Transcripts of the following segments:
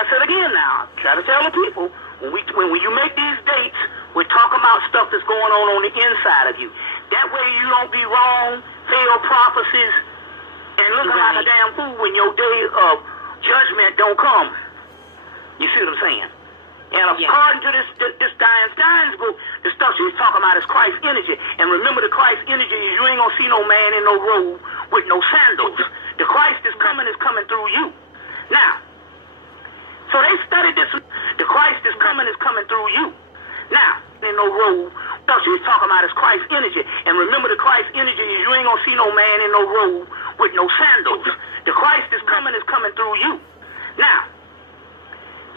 I said again now, try to tell the people, when you make these dates, we're talking about stuff that's going on the inside of you. That way you don't be wrong, fail prophecies, and looking like a damn fool when your day of judgment don't come. You see what I'm saying? And according to this Diane Stein's book, the stuff she's talking about is Christ energy. And remember, the Christ energy is you ain't gonna see no man in no robe with no sandals. The Christ is coming through you. Now, so they studied this. The Christ is coming through you. Now, in no robe, stuff she's talking about is Christ energy. And remember, the Christ energy is you ain't gonna see no man in no robe with no sandals. The Christ is coming through you. Now,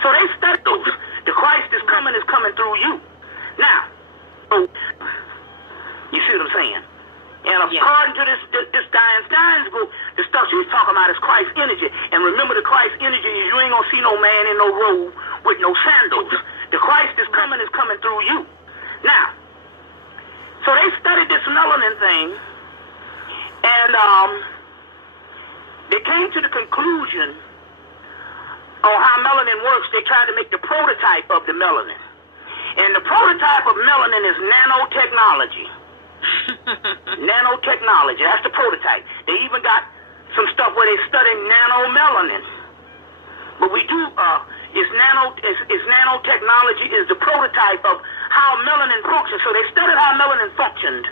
so they studied those. The Christ is coming through you. Now, so, you see what I'm saying? And according to this Diane Stein's book, the stuff she's talking about is Christ energy. And remember, the Christ energy is you ain't gonna see no man in no robe with no sandals. The Christ is coming through you. Now, so they studied this melanin thing, and they came to the conclusion on how melanin works. They tried to make the prototype of the melanin. And the prototype of melanin is nanotechnology. Nanotechnology, that's the prototype. They even got some stuff where they study nanomelanin. But we do, nanotechnology is the prototype of how melanin functions. So they studied how melanin functioned.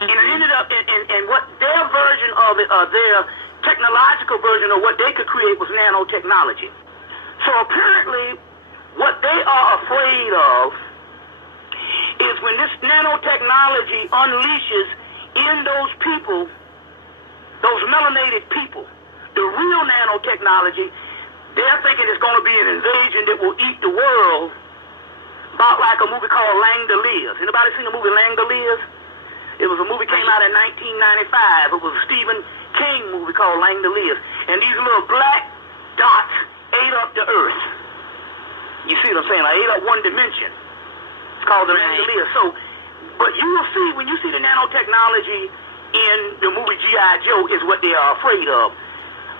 And it ended up in what their version of it, their technological version of what they could create was nanotechnology. So apparently, what they are afraid of is when this nanotechnology unleashes in those people, those melanated people, the real nanotechnology, they're thinking it's going to be an invasion that will eat the world, about like a movie called Langoliers. Anybody seen the movie Langoliers? It was a movie came out in 1995. It was a Stephen King movie called Langoliers. And these little black dots ate up the earth. You see what I'm saying? I ate up one dimension. It's called the Langoliers. So, but you will see, when you see the nanotechnology in the movie G.I. Joe is what they are afraid of.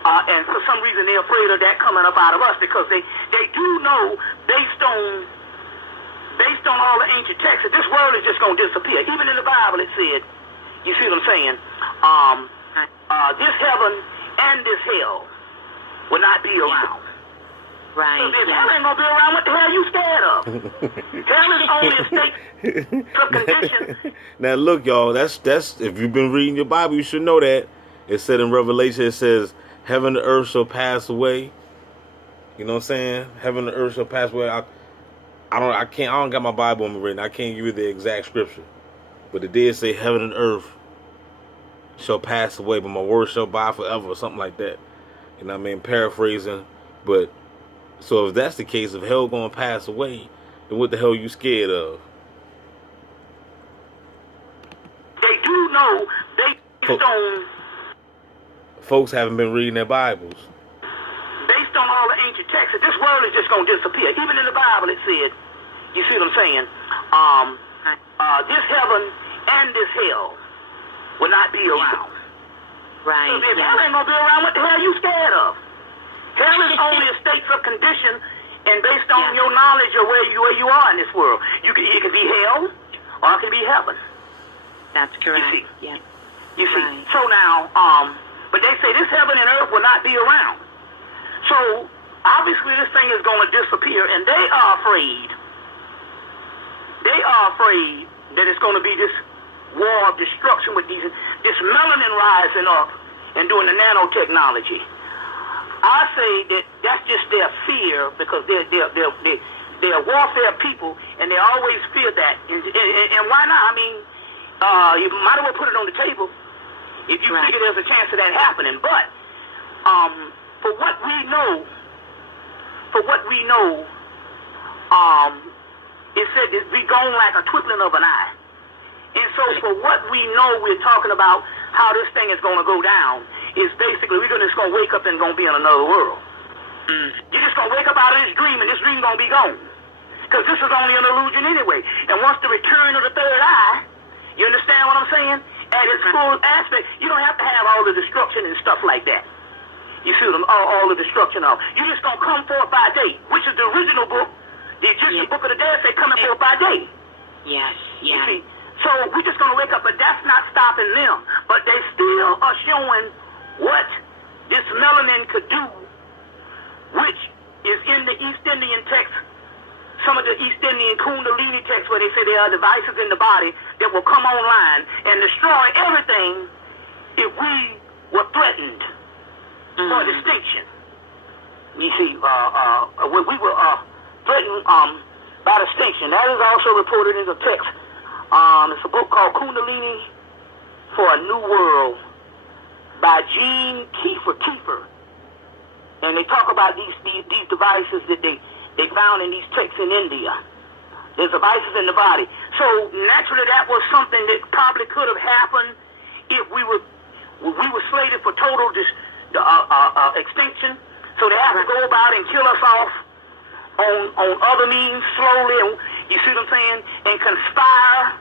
And for some reason they're afraid of that coming up out of us because they do know based on all the ancient texts that this world is just going to disappear. Even in the Bible it said, you see what I'm saying? This heaven and this hell will not be around. Right. So if hell ain't going to be around, what the hell are you scared of? Hell is only a state of condition. Now look, y'all, that's if you've been reading your Bible, you should know that. It said in Revelation, it says, heaven and earth shall pass away. You know what I'm saying? Heaven and earth shall pass away. I don't got my Bible on me right now. I can't give you the exact scripture. But it did say heaven and earth shall pass away, but my word shall abide forever, or something like that. You know what I mean? Paraphrasing. But so if that's the case, if hell gonna pass away, then what the hell are you scared of? They do know folks haven't been reading their Bibles. Based on all the ancient texts, this world is just going to disappear. Even in the Bible it said, you see what I'm saying? This heaven and this hell will not be around. Right. So if hell ain't going to be around, what the hell are you scared of? Hell is only a state of condition, and based on your knowledge of where you are in this world, it can be hell or it can be heaven. That's correct. You see. So now, but they say this heaven and earth will not be around. So, obviously this thing is going to disappear, and they are afraid. They are afraid that it's going to be this war of destruction with this melanin rising up and doing the nanotechnology. I say that that's just their fear because they're warfare people, and they always fear that. And why not? I mean, you might as well put it on the table if you figure there's a chance of that happening. But for what we know, it said that we gone like a twinkling of an eye. And so for what we know, we're talking about how this thing is going to go down. Is basically we're just going to wake up and going to be in another world. You're just going to wake up out of this dream, and this dream going to be gone. Because this is only an illusion anyway. And once the return of the third eye, you understand what I'm saying? At its full aspect, you don't have to have all the destruction and stuff like that. You see all the destruction of. You're just going to come forth by day, which is the original book. The Egyptian book of the dead say coming forth by day. Yes, yes. You see? So we're just going to wake up, but that's not stopping them. But they still are showing what this melanin could do, which is in the East Indian text, some of the East Indian Kundalini texts where they say there are devices in the body that will come online and destroy everything if we were threatened for distinction. You see, we were threatened by distinction. That is also reported in the text. It's a book called Kundalini for a New World by Gene Kiefer. And they talk about these devices that they found in these texts in India. There's devices in the body. So naturally that was something that probably could have happened if we were slated for total extinction. So they have to go about and kill us off on other means slowly, and you see what I'm saying? And conspire,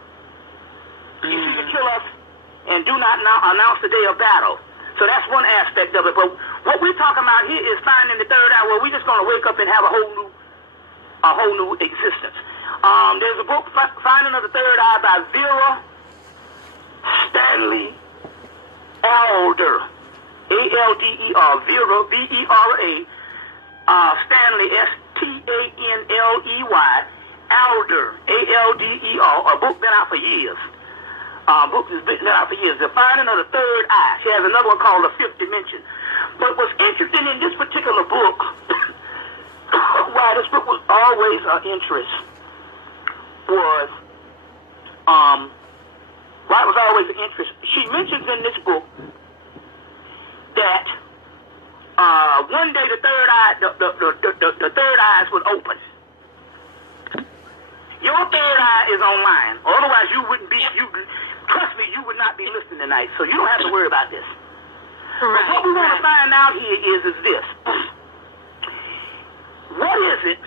you see, to kill us and do not announce the day of battle. So that's one aspect of it. But what we're talking about here is finding the third eye, where we're just going to wake up and have a whole new existence. There's a book, Finding of the Third Eye, by Vera Stanley Alder, A-L-D-E-R, Vera, V-E-R-A, Stanley, S-T-A-N-L-E-Y, Alder, A-L-D-E-R, a book been out for years. Book has been out for years. The Finding of the Third Eye. She has another one called The Fifth Dimension. But what's interesting in this particular book, why this book was always of interest, was, why it was always of interest, she mentions in this book that one day the third eye, the third eyes would open. Your third eye is online. Otherwise, trust me, you would not be listening tonight. So you don't have to worry about this. But what we want to find out here is this. What is it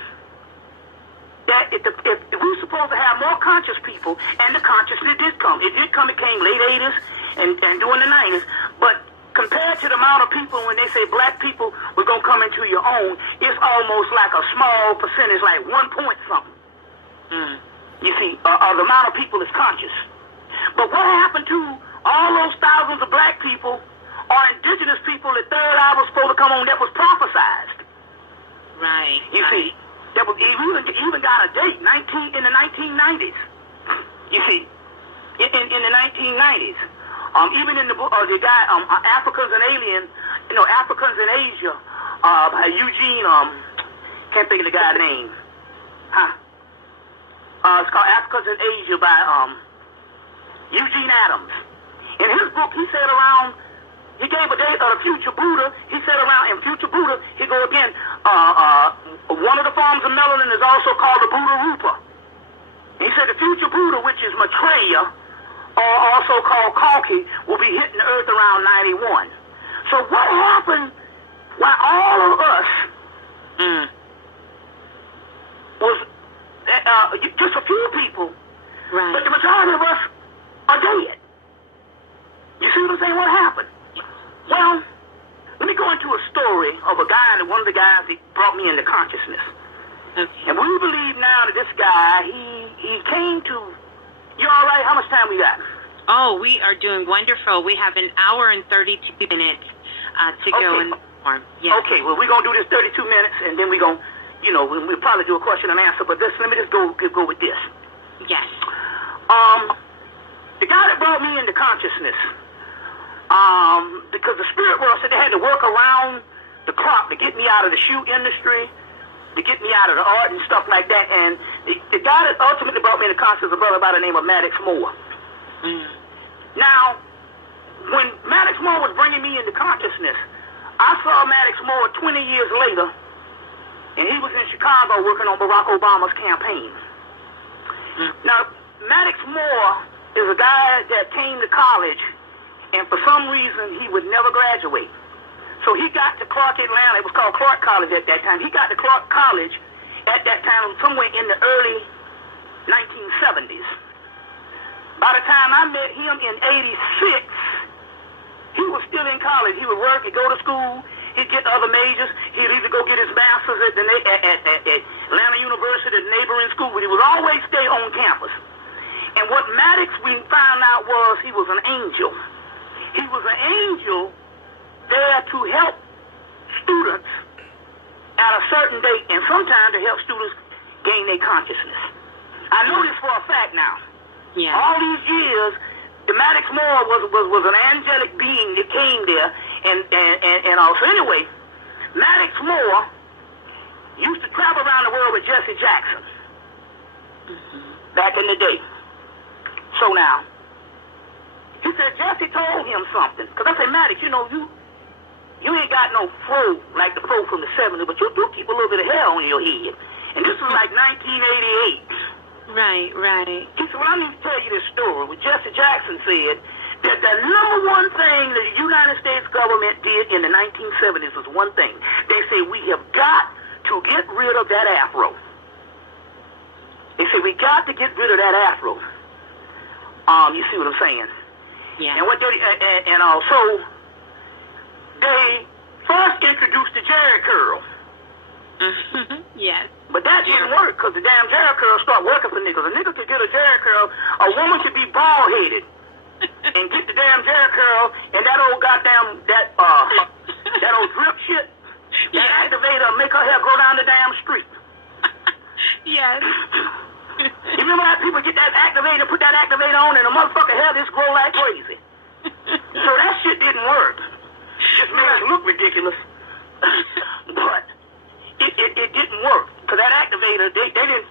that if we're supposed to have more conscious people, and the consciousness did come. It did come. It came late 80s and during the 90s. But compared to the amount of people, when they say black people were going to come into your own, it's almost like a small percentage, like 1 point something. You see, the amount of people is conscious. But what happened to all those thousands of black people or indigenous people that third eye was supposed to come on that was prophesized? Right. You see, that was even got a date, in the 1990s. You see, in the 1990s. Even in the book, the guy, Africans and Alien, Africans in Asia, by Eugene, can't think of the guy's name. It's called Africans in Asia by Eugene Adams. In his book, he said he gave a date of the future Buddha. He said in future Buddha, he go again, one of the forms of melanin is also called the Buddha Rupa. He said the future Buddha, which is Maitreya, or also called Kalki, will be hitting the earth around 91. So what happened while all of us was just a few people, right, but the majority of us are dead? You see what I'm saying? What happened? Well, let me go into a story of a guy, and one of the guys that brought me into consciousness. Okay. And we believe now that this guy, he came to... You all right? How much time we got? Oh, we are doing wonderful. We have an hour and 32 minutes to go in the form. Yes. Okay, well, we're going to do this 32 minutes, and then we're going to, we'll probably do a question and answer, but let me just go with this. Yes. The guy that brought me into consciousness, because the spirit world said they had to work around the clock to get me out of the shoe industry, to get me out of the art and stuff like that. And the guy that ultimately brought me into consciousness is a brother by the name of Maddox Moore. Now, when Maddox Moore was bringing me into consciousness, I saw Maddox Moore 20 years later, and he was in Chicago working on Barack Obama's campaign. Now, Maddox Moore is a guy that came to college, and for some reason, he would never graduate. So he got to Clark, Atlanta. It was called Clark College at that time. He got to Clark College at that time somewhere in the early 1970s. By the time I met him in 86, he was still in college. He would work, he'd go to school, He'd get other majors. He'd either go get his master's at Atlanta University, the neighboring school, but he would always stay on campus. And what Maddox, we found out, was he was an angel. He was an angel there to help students at a certain date, and sometimes to help students gain their consciousness. I know this for a fact now. Yeah. All these years, the Maddox Moore was an angelic being that came there, and also anyway, Maddox Moore used to travel around the world with Jesse Jackson back in the day. So now, he said Jesse told him something. Because I said, Maddox, you know, you ain't got no fro like the fro from the 70s, but you do keep a little bit of hair on your head. And this was like 1988. Right. He said, well, I need to tell you this story. What Jesse Jackson said, that the number one thing that the United States government did in the 1970s was one thing. They say, we have got to get rid of that afro. They say, we got to get rid of that afro. You see what I'm saying? Yeah. And what they, and also, they first introduced the Jerry curl. Yes. But that didn't work, because the damn Jerry curl started working for niggas. A nigga could get a Jerry curl, a woman could be bald-headed and get the damn Jerry curl, and that old goddamn, that old drip shit, that activator make her hair grow down the damn street. Yes. You remember how people get that activator, put that activator on, and the motherfucker hair just grow like crazy? So that shit didn't work. Just made it look ridiculous. But it didn't work. Because that activator, they didn't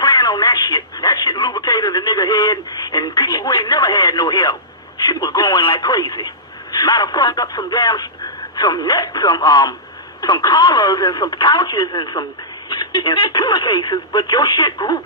plan on that shit. That shit lubricated the nigga head, and people who ain't never had no hair, shit was growing like crazy. Might have fucked up some collars and some couches and some pillowcases, but your shit grew.